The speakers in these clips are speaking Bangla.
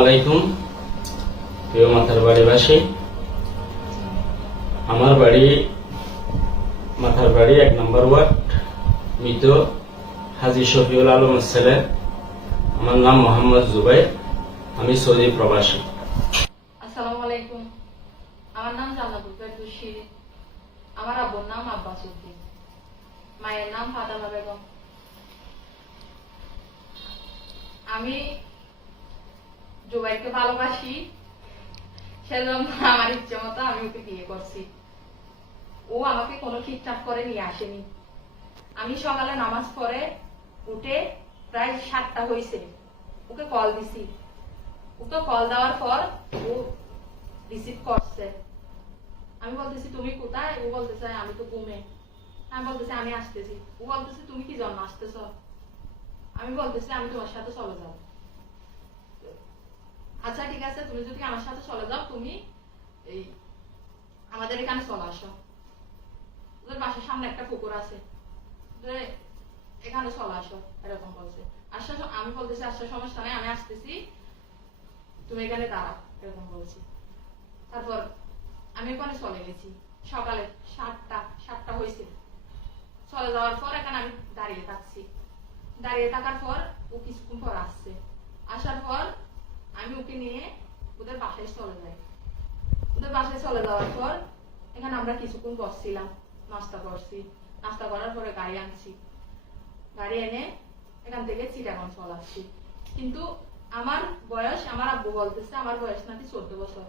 আলাইকুম। প্রিয় মাথার বাড়িবাসী, আমার বাড়ি মাথার বাড়ি এক নম্বর ওয়ার্ড, মৃত হাজি শফিউল আলমের ছেলে। আমার নাম মোহাম্মদ জুবাইর, আমি সৌদি প্রবাসী। আসসালামু আলাইকুম। আমার নাম আমার আব্বুর নাম আব্বাস উদ্দিন। মায়ের নাম ফাতেমা বেগম। আমি জুবাইরকে ভালোবাসি। সেজন্য আমার ইচ্ছে মতো আমি ওকে বিয়ে করছি। ও আমাকে কোনো ঠিকঠাক করে নিয়ে আসেনি। আমি সকালে নামাজ পড়ে উঠে প্রায় সাতটা হয়েছে ওকে কল দিছি। ওকে কল দেওয়ার পর ও রিসিভ করছে। আমি বলতেছি, তুমি কোথায়? ও বলতেছে, আমি তো ঘুমে। আমি বলতেছি, আমি আসতেছি। ও বলতেছে, তুমি কি জন্য আসতেছ? আমি বলতেছি, আমি তোমার সাথে চলে যাব। আচ্ছা ঠিক আছে, তুমি যদি আমার সাথে চলে যাও, তুমি এই আমাদের এখানে চলে আসো। ওদের বাসার সামনে একটা পুকুর আছে। এখানে চলে আসো, এরকম বলছে। আসার আমি বলতেছি, আসার সমস্যা নেই, আমি আসতেছি। তুমি এখানে দাঁড়াও, এরকম বলছি। তারপর আমি ওখানে চলে গেছি। সকালে সাতটা সাতটা হয়েছে। চলে যাওয়ার পর এখানে আমি দাঁড়িয়ে থাকছি। দাঁড়িয়ে থাকার পর ও কিছুক্ষণ পর আসছে। আসার পর আমি ওকে নিয়ে ওদের বাসায় চলে যাই। ওদের বাসায় চলে যাওয়ার পর এখানে আমরা কিছুক্ষণ বসছিলাম, নাস্তা করছি। নাস্তা করার পরে গাড়ি আনছি। গাড়ি এনে এখান থেকে চিটাগন চলাচ্ছি কিন্তু আমার বয়স, আমার আব্বু বলতেছে আমার বয়স নাকি চোদ্দ বছর।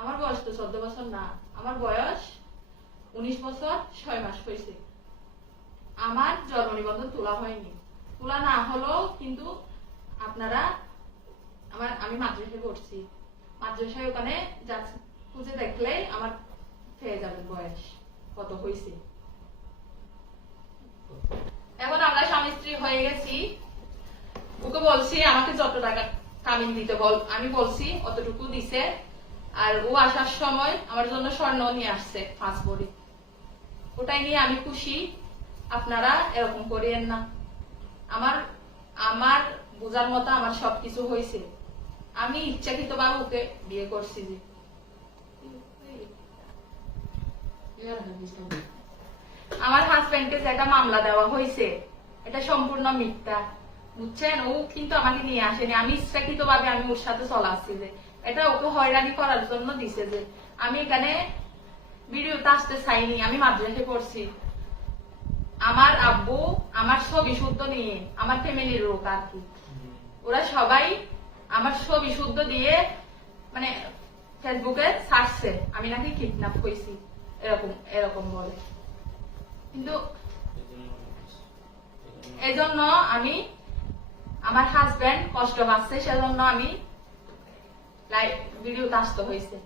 আমার বয়স তো চোদ্দ বছর না, আমার বয়স উনিশ বছর ছয় মাস হয়েছে। আমার জন্ম নিবন্ধন তোলা হয়নি। তোলা না হলেও কিন্তু আপনারা আমি মাদ্রাসায় পড়ছি। মাদ্রাসায় ওখানে খুঁজে দেখলে আমার পেয়ে যাবেন বয়স। কত হয়েছে এখন আমরা স্বামী স্ত্রী হয়ে গেছি। ওকে বলছি, আমাকে যত টাকা কামিন দিতে বল। আমি বলছি, অতটুকু দিছে। আর ও আসার সময় আমার জন্য স্বর্ণ নিয়ে আসছে, পাঁচ ভরি ওটাই নিয়ে আমি খুশি। আপনারা এরকম করিয়েন না। আমার আমার বোঝার মতো আমার সবকিছু হয়েছে আমি ইচ্ছাকৃত ভাবে ওকে বিয়ে করছি যে। আমার হাজবেন্ডকে যেটা মামলা দেওয়া হয়েছে, এটা সম্পূর্ণ মিথ্যা। বুঝছেন? ও কিন্তু আমাকে নিয়ে আসেনি। আমি ইচ্ছাকৃত ভাবে আমি ওর সাথে চলা আসছি যে। এটা ওকে হয়রানি করার জন্য দিছে যে, আমি এখানে ভিডিওতে আসতে চাইনি, আমি মাদ্রাসে পড়ছি। আমার আব্বু আমার ছবি শুদ্ধ নিয়ে, আমার ফ্যামিলির লোক আর কি। ওরা সবাই আমার ছবি শুদ্ধ দিয়ে মানে ফেসবুকে ছাড়ছে আমি নাকি কিডন্যাপ হয়েছি এরকম এরকম বলে। কিন্তু এজন্য আমি, আমার হাজব্যান্ড কষ্ট পাচ্ছে, সেজন্য আমি লাইভ ভিডিওতে আসতে হয়েছে।